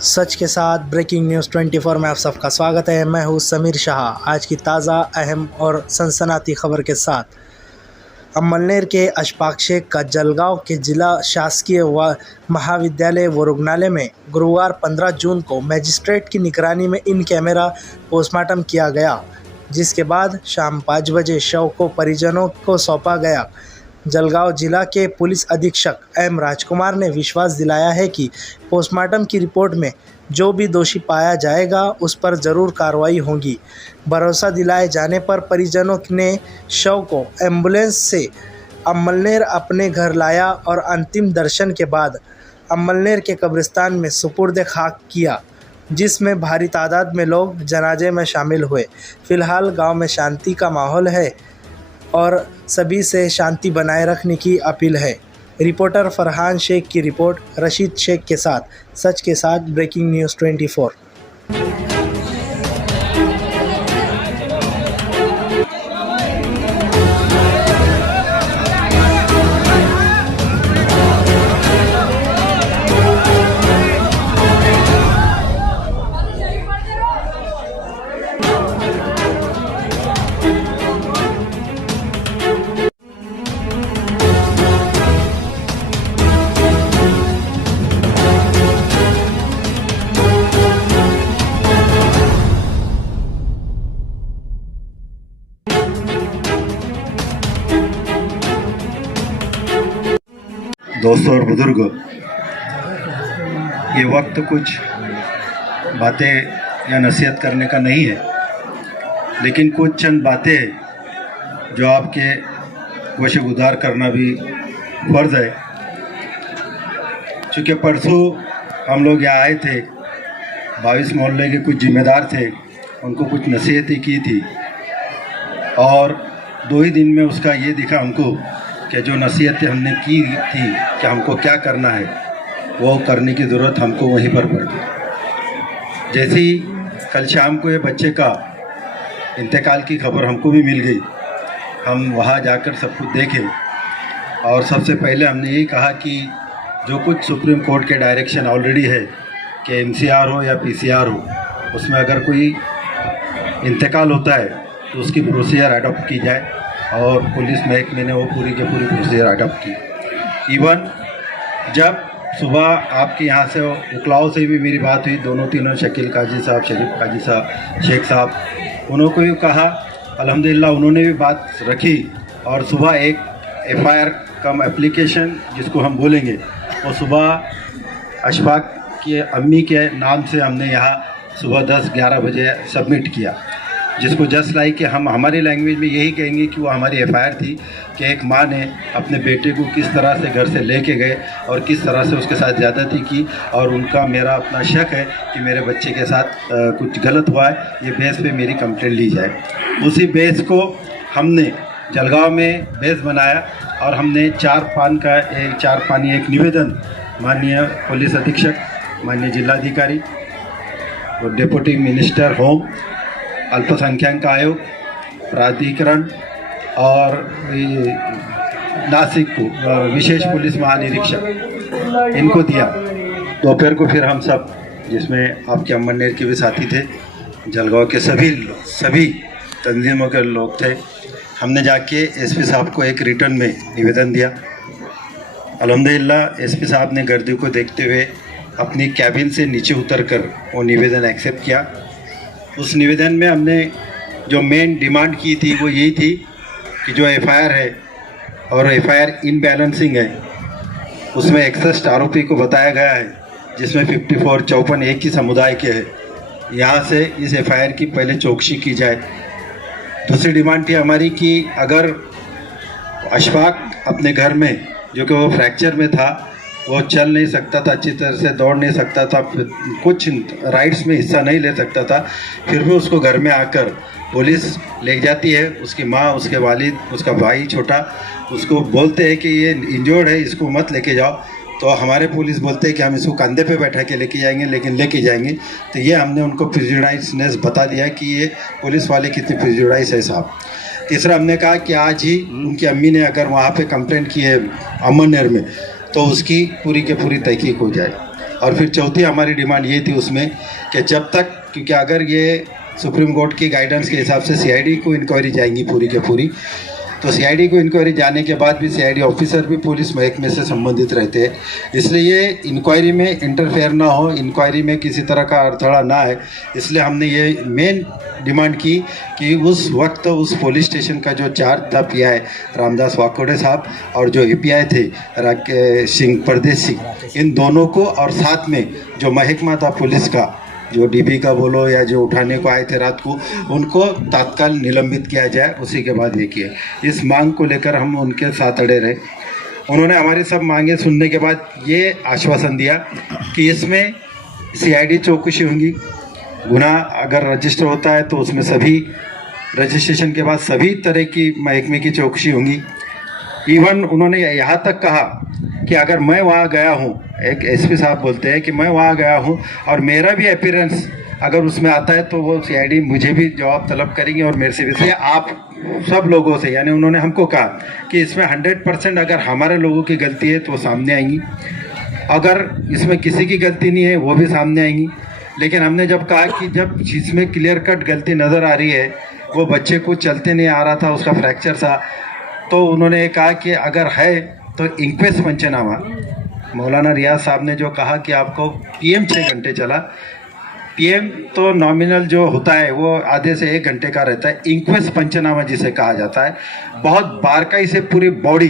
सच के साथ breaking news 24 में आप सबका स्वागत है। मैं हूं समीर शाह। आज की ताज़ा, अहम और सनसनाती खबर के साथ अमलनेर के अशफाक शेख का जलगांव के जिला शासकीय व महाविद्यालय व रुग्णालय में गुरुवार 15 जून को मजिस्ट्रेट की निगरानी में इन कैमरा पोस्टमार्टम किया गया, जिसके बाद शाम 5 बजे शव को परिजनों को सौंपा गया। जलगांव जिला के पुलिस अधीक्षक एम राजकुमार ने विश्वास दिलाया है कि पोस्टमार्टम की रिपोर्ट में जो भी दोषी पाया जाएगा उस पर ज़रूर कार्रवाई होगी। भरोसा दिलाए जाने पर परिजनों ने शव को एम्बुलेंस से अमलनेर अपने घर लाया और अंतिम दर्शन के बाद अमलनेर के कब्रिस्तान में सुपुर्द खाक किया, जिसमें भारी तादाद में लोग जनाजे में शामिल हुए। फिलहाल गांव में शांति का माहौल है और सभी से शांति बनाए रखने की अपील है। रिपोर्टर फरहान शेख की रिपोर्ट रशीद शेख के साथ। सच के साथ ब्रेकिंग न्यूज़ 24। दोस्तों और बुजुर्गों, ये वक्त कुछ बातें या नसीहत करने का नहीं है, लेकिन कुछ चंद बातें जो आपके गोशेगुजार करना भी फ़र्ज़ है। चूँकि परसों हम लोग यहाँ आए थे, 22 मोहल्ले के कुछ जिम्मेदार थे, उनको कुछ नसीहतें की थी और 2 ही दिन में उसका ये दिखा हमको कि जो नसीहतें हमने की थी कि हमको क्या करना है, वो करने की ज़रूरत हमको वहीं पर पड़ी। जैसे ही कल शाम को ये बच्चे का इंतकाल की खबर हमको भी मिल गई, हम वहाँ जाकर सब कुछ देखे और सबसे पहले हमने यही कहा कि जो कुछ सुप्रीम कोर्ट के डायरेक्शन ऑलरेडी है कि MCR हो या PCR हो, उसमें अगर कोई इंतकाल होता है तो उसकी प्रोसीजर अडॉप्ट की जाए और पुलिस महकमे ने वो पूरी की पूरी प्रोसीजर अडॉप्ट की। इवन जब सुबह आपके यहाँ से उकलाव से भी मेरी बात हुई, दोनों तीनों शकील काजी साहब, शरीफ काजी साहब, शेख साहब, उन्होंने को भी कहा, अल्हम्दुलिल्लाह उन्होंने भी बात रखी और सुबह एक FIR कम एप्लीकेशन जिसको हम बोलेंगे, वो सुबह अशफाक के अम्मी के नाम से हमने यहाँ सुबह 10-11 बजे सबमिट किया, जिसको जस्ट लाइक कि हम हमारी लैंग्वेज में यही कहेंगे कि वो हमारी FIR थी कि एक माँ ने अपने बेटे को किस तरह से घर से लेके गए और किस तरह से उसके साथ ज़्यादती की और उनका मेरा अपना शक है कि मेरे बच्चे के साथ कुछ गलत हुआ है, ये बेस पे मेरी कंप्लेंट ली जाए। उसी बेस को हमने जलगांव में बेस बनाया और हमने 4 पानी एक निवेदन माननीय पुलिस अधीक्षक, माननीय जिलाधिकारी और डिप्टी मिनिस्टर होम, अल्पसंख्यक आयोग, प्राधिकरण और नासिक को विशेष पुलिस महानिरीक्षक, इनको दिया। दोपहर को फिर हम सब, जिसमें आपके अमलनेर के भी साथी थे, जलगांव के सभी तंजीमों के लोग थे, हमने जाके SP साहब को एक रिटर्न में निवेदन दिया। अल्हम्दुलिल्लाह SP साहब ने गर्दी को देखते हुए अपनी कैबिन से नीचे उतरकर वो निवेदन एक्सेप्ट किया। उस निवेदन में हमने जो मेन डिमांड की थी वो यही थी कि जो FIR है और FIR इनबैलेंसिंग है, उसमें एक्सेस्ट आरोपी को बताया गया है, जिसमें 54 एक ही समुदाय के हैं। यहाँ से इस FIR की पहले चौकसी की जाए। दूसरी डिमांड थी हमारी कि अगर अशफाक अपने घर में, जो कि वो फ्रैक्चर में था, वो चल नहीं सकता था, अच्छी तरह से दौड़ नहीं सकता था, कुछ राइड्स में हिस्सा नहीं ले सकता था, फिर भी उसको घर में आकर पुलिस ले जाती है, उसकी माँ, उसके वालिद, उसका भाई छोटा, उसको बोलते हैं कि ये इंजर्ड है, इसको मत लेके जाओ, तो हमारे पुलिस बोलते हैं कि हम इसको कंधे पे बैठा के लेके जाएंगे, लेकिन लेके जाएंगे। तो ये हमने उनको प्रेजुडाइजनेस बता दिया कि ये पुलिस वाले कितने प्रेजुडाइज है साहब। तीसरा हमने कहा कि आज ही उनकी अम्मी ने अगर वहाँ पे कंप्लेंट की है अमलनेर में, तो उसकी पूरी की पूरी तहकीक हो जाए। और फिर चौथी हमारी डिमांड ये थी उसमें कि जब तक, क्योंकि अगर ये सुप्रीम कोर्ट की गाइडेंस के हिसाब से सीआईडी को इंक्वायरी जाएंगी पूरी के पूरी, तो सीआईडी को इंक्वायरी जाने के बाद भी सीआईडी ऑफिसर भी पुलिस महकमे से संबंधित रहते हैं, इसलिए ये इंक्वायरी में इंटरफेयर ना हो, इंक्वायरी में किसी तरह का अड़थड़ा ना है। इसलिए हमने ये मेन डिमांड की कि उस वक्त उस पुलिस स्टेशन का जो चार्ज था पीआई रामदास वाकोडे साहब और जो एपीआई थे राकेश सिंह परदेसी, इन दोनों को, और साथ में जो महकमा था पुलिस का, जो डीबी का बोलो या जो उठाने को आए थे रात को, उनको तत्काल निलंबित किया जाए। उसी के बाद ये किए। इस मांग को लेकर हम उनके साथ अड़े रहे। उन्होंने हमारी सब मांगे सुनने के बाद ये आश्वासन दिया कि इसमें सीआईडी चौकसी होंगी, गुनाह अगर रजिस्टर होता है तो उसमें सभी रजिस्ट्रेशन के बाद सभी तरह की महकमे की चौकसी होंगी। इवन उन्होंने यहाँ तक कहा कि अगर मैं वहाँ गया हूँ, एक एसपी साहब बोलते हैं कि मैं वहाँ गया हूँ और मेरा भी अपीयरेंस अगर उसमें आता है तो वो सीआईडी मुझे भी जवाब तलब करेंगे और मेरे से भी। इसलिए आप सब लोगों से, यानी उन्होंने हमको कहा कि इसमें 100% अगर हमारे लोगों की गलती है तो वो सामने आएंगी, अगर इसमें किसी की गलती नहीं है वो भी सामने आएंगी। लेकिन हमने जब कहा कि जब इसमें क्लियर कट गलती नज़र आ रही है, वो बच्चे को चलते नहीं आ रहा था, उसका फ्रैक्चर था, तो उन्होंने कहा कि अगर है तो इंक्वेस्ट पंचनामा, मौलाना रियाज साहब ने जो कहा कि आपको पीएम 6 घंटे चला, पीएम तो नॉमिनल जो होता है वो आधे से 1 घंटे का रहता है, इंक्वेस्ट पंचनामा जिसे कहा जाता है, बहुत बारकाई से पूरी बॉडी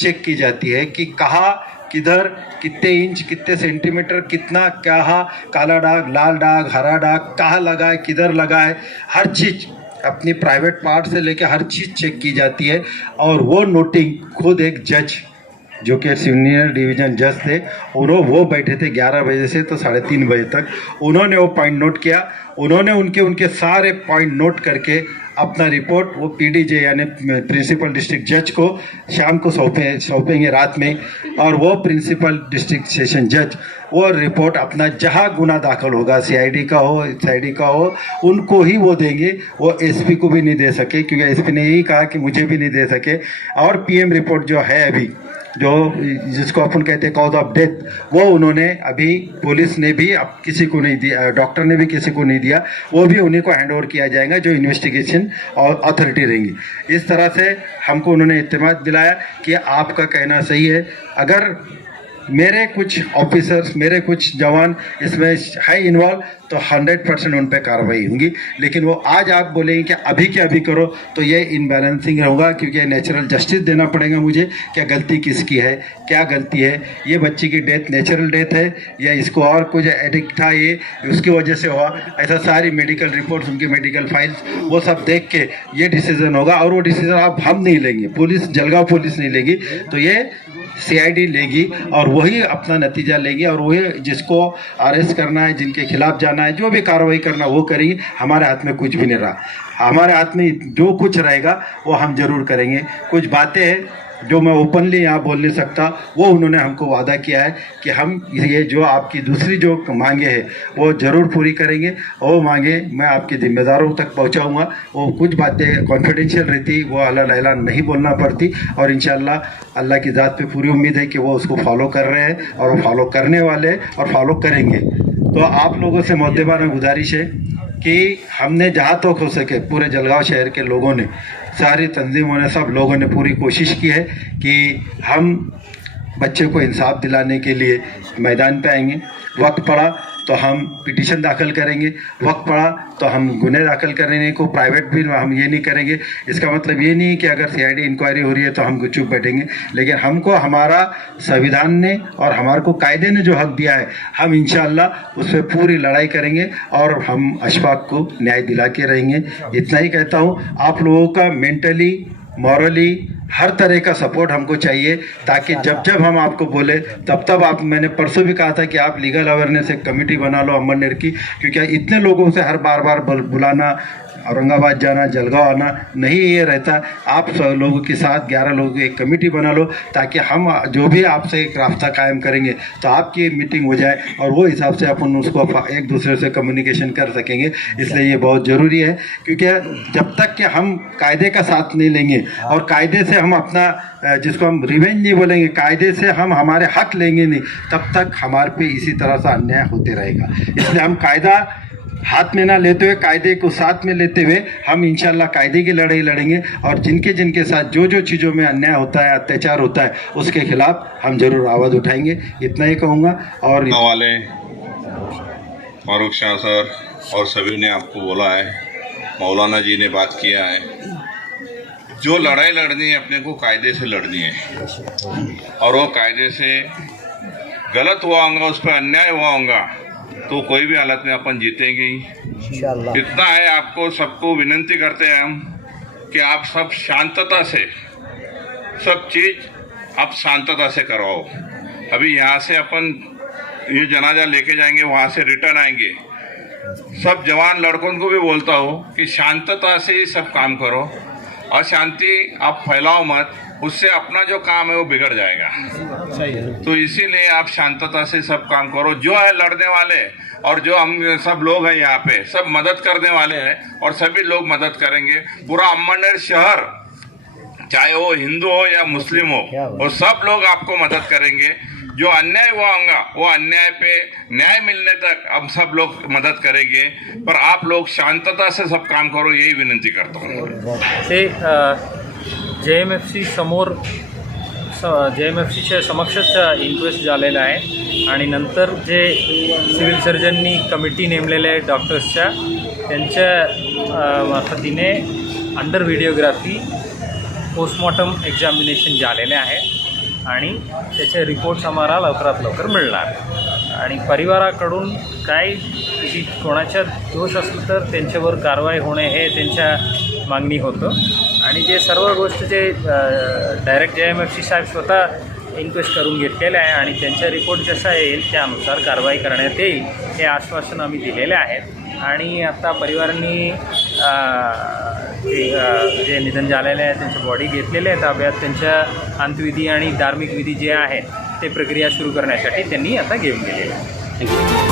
चेक की जाती है कि कहाँ किधर कितने इंच कितने सेंटीमीटर कितना क्या, काला दाग लाल दाग हरा दाग कहाँ लगा है किधर लगा है, हर चीज़ अपनी प्राइवेट पार्ट से लेकर हर चीज़ चेक की जाती है। और वो नोटिंग खुद एक जज जो कि सीनियर डिवीज़न जज थे, उन्होंने वो बैठे थे 11 बजे से तो 3:30 बजे तक, उन्होंने वो पॉइंट नोट किया, उन्होंने उनके सारे पॉइंट नोट करके अपना रिपोर्ट वो पीडीजे यानी प्रिंसिपल डिस्ट्रिक्ट जज को शाम को सौंपेंगे रात में, और वो प्रिंसिपल डिस्ट्रिक्ट सेशन जज वो रिपोर्ट अपना जहाँ गुना दाखिल होगा, सीआईडी का हो एसआईडी का हो, उनको ही वो देंगे, वो एसपी को भी नहीं दे सके, क्योंकि एसपी ने यही कहा कि मुझे भी नहीं दे सके। और पीएम रिपोर्ट जो है अभी जो जिसको अपन कहते हैं कॉज ऑफ डेथ, वो उन्होंने अभी पुलिस ने भी अब किसी को नहीं दिया, डॉक्टर ने भी किसी को नहीं दिया, वो भी उन्हीं को हैंड ओवर किया जाएगा जो इन्वेस्टिगेशन और अथॉरिटी रहेंगी। इस तरह से हमको उन्होंने इत्मीनान दिलाया कि आपका कहना सही है, अगर मेरे कुछ ऑफिसर्स मेरे कुछ जवान इसमें है इन्वॉल्व तो 100% उन पर कार्रवाई होंगी। लेकिन वो आज आप बोलेंगे कि अभी के अभी करो तो ये इनबैलेंसिंग होगा, क्योंकि नेचुरल जस्टिस देना पड़ेगा मुझे, क्या गलती किसकी है, क्या गलती है, ये बच्ची की डेथ नेचुरल डेथ है या इसको और कुछ एडिक्ट था ये उसकी वजह से हुआ, ऐसा सारी मेडिकल रिपोर्ट्स उनकी मेडिकल फाइल्स वो सब देख के ये डिसीज़न होगा। और वो डिसीज़न आप हम नहीं लेंगे, पुलिस जलगांव पुलिस नहीं लेगी, तो ये सीआईडी लेगी और वही अपना नतीजा लेगी, और वही जिसको अरेस्ट करना है, जिनके खिलाफ जाना है, जो भी कार्रवाई करना वो करेंगे। हमारे हाथ में कुछ भी नहीं रहा, हमारे हाथ में जो कुछ रहेगा वो हम जरूर करेंगे। कुछ बातें हैं जो मैं ओपनली यहाँ बोल नहीं सकता, वो उन्होंने हमको वादा किया है कि हम ये जो आपकी दूसरी जो मांगे हैं वो ज़रूर पूरी करेंगे, और वो मांगे मैं आपके जिम्मेदारों तक पहुँचाऊँगा। वो कुछ बातें कॉन्फिडेंशियल रहती, वो अल्लाह नहीं बोलना पड़ती, और इंशाल्लाह अल्लाह की ज़ात पे पूरी उम्मीद है कि वो उसको फॉलो कर रहे हैं और वो फॉलो करने वाले हैं और फॉलो करेंगे। तो आप लोगों से मोहतबाना गुजारिश है कि हमने जहाँ तक हो सके, पूरे जलगांव शहर के लोगों ने, सारी तंजीमों ने, सब लोगों ने पूरी कोशिश की है कि हम बच्चे को इंसाफ दिलाने के लिए मैदान पे आएंगे। वक्त पड़ा तो हम पिटीशन दाखिल करेंगे, वक्त पड़ा तो हम गुने दाखिल करने को प्राइवेट भी हम ये नहीं करेंगे। इसका मतलब ये नहीं कि अगर सीआईडी इंक्वायरी हो रही है तो हम चुप बैठेंगे, लेकिन हमको हमारा संविधान ने और हमारे को कायदे ने जो हक दिया है, हम इंशाअल्लाह उस पर पूरी लड़ाई करेंगे और हम अशफाक को न्याय दिला के रहेंगे। इतना ही कहता हूँ, आप लोगों का मेंटली मॉरली हर तरह का सपोर्ट हमको चाहिए, ताकि जब जब हम आपको बोले तब तब आप, मैंने परसों भी कहा था कि आप लीगल अवेयरनेस एक कमेटी बना लो अमरनेर की, क्योंकि इतने लोगों से हर बार बुलाना, औरंगाबाद जाना, जलगांव आना नहीं ये रहता। आप सब लोगों के साथ 11 लोगों की एक कमेटी बना लो, ताकि हम जो भी आपसे एक रास्ता कायम करेंगे तो आपकी मीटिंग हो जाए और वो हिसाब से अपन उसको एक दूसरे से कम्युनिकेशन कर सकेंगे। इसलिए ये बहुत ज़रूरी है, क्योंकि जब तक कि हम कायदे का साथ नहीं लेंगे और कायदे से हम अपना जिसको हम रिवेंज नहीं बोलेंगे, कायदे से हम हमारे हक लेंगे नहीं, तब तक हमारे पे इसी तरह से अन्याय होते रहेगा। इसलिए हम कायदा हाथ में ना लेते हुए, कायदे को साथ में लेते हुए हम इंशाल्लाह कायदे की लड़ाई लड़ेंगे और जिनके जिनके साथ जो जो चीज़ों में अन्याय होता है, अत्याचार होता है, उसके खिलाफ हम जरूर आवाज़ उठाएंगे। इतना ही कहूँगा। और वाले फारूक शाह सर और सभी ने आपको बोला है, मौलाना जी ने बात किया है, जो लड़ाई लड़नी है अपने को कायदे से लड़नी है और वो कायदे से गलत हुआ होगा, उस पर अन्याय हुआ होगा तो कोई भी हालत में अपन जीतेंगे ही। इतना है, आपको सबको विनती करते हैं हम कि आप सब शांतता से सब चीज़ आप शांतता से करवाओ। अभी यहाँ से अपन ये जनाजा लेके जाएंगे, वहाँ से रिटर्न आएंगे। सब जवान लड़कों को भी बोलता हूँ कि शांतता से ही सब काम करो, अशांति आप फैलाओ मत, उससे अपना जो काम है वो बिगड़ जाएगा। तो इसीलिए आप शांतता से सब काम करो। जो है लड़ने वाले और जो हम सब लोग हैं यहाँ पे, सब मदद करने वाले हैं और सभी लोग मदद करेंगे। पूरा अम्बरनेर शहर, चाहे वो हिंदू हो या मुस्लिम हो, वो सब लोग आपको मदद करेंगे। जो अन्याय हुआ होगा वो अन्याय पे न्याय मिलने तक हम सब लोग मदद करेंगे, पर आप लोग शांतता से सब काम करो, यही विनंती करता हूँ। ते JMFC समोर JMFCच्या समक्षच इन्क्वेस्ट झालेला आहे आणि नंतर जे सिव्हिल सर्जननी कमिटी नेमलेल्या आहे डॉक्टर्सच्या, त्यांच्या मार्फतीने अंडर व्हिडिओग्राफी पोस्टमॉर्टम एक्झामिनेशन झालेले आहे आणि त्याचे रिपोर्ट्स आम्हाला लवकरात लवकर मिळणार आणि परिवाराकडून काय कोणाच्या दोष असलं तर त्यांच्यावर कारवाई होणे हे त्यांच्या मागणी होतं आणि जे सर्व गोष्ट जे डायरेक्ट JMFC साहेब स्वतः इन्क्वेस्ट करून घेतलेले आहे आणि त्यांचा रिपोर्ट जसा येईल त्यानुसार कारवाई करण्यात येईल हे आश्वासन आम्ही दिलेले आहे। आणि आता परिवारांनी जे निधन झालेले आहे त्यांच्या बॉडी घेतलेले आहेत ताब्यात, त्यांच्या अंत्यविधी आणि धार्मिक विधी जे आहेत ते प्रक्रिया सुरू करण्यासाठी त्यांनी आता घेऊन गेलेले आहे। थँक्यू।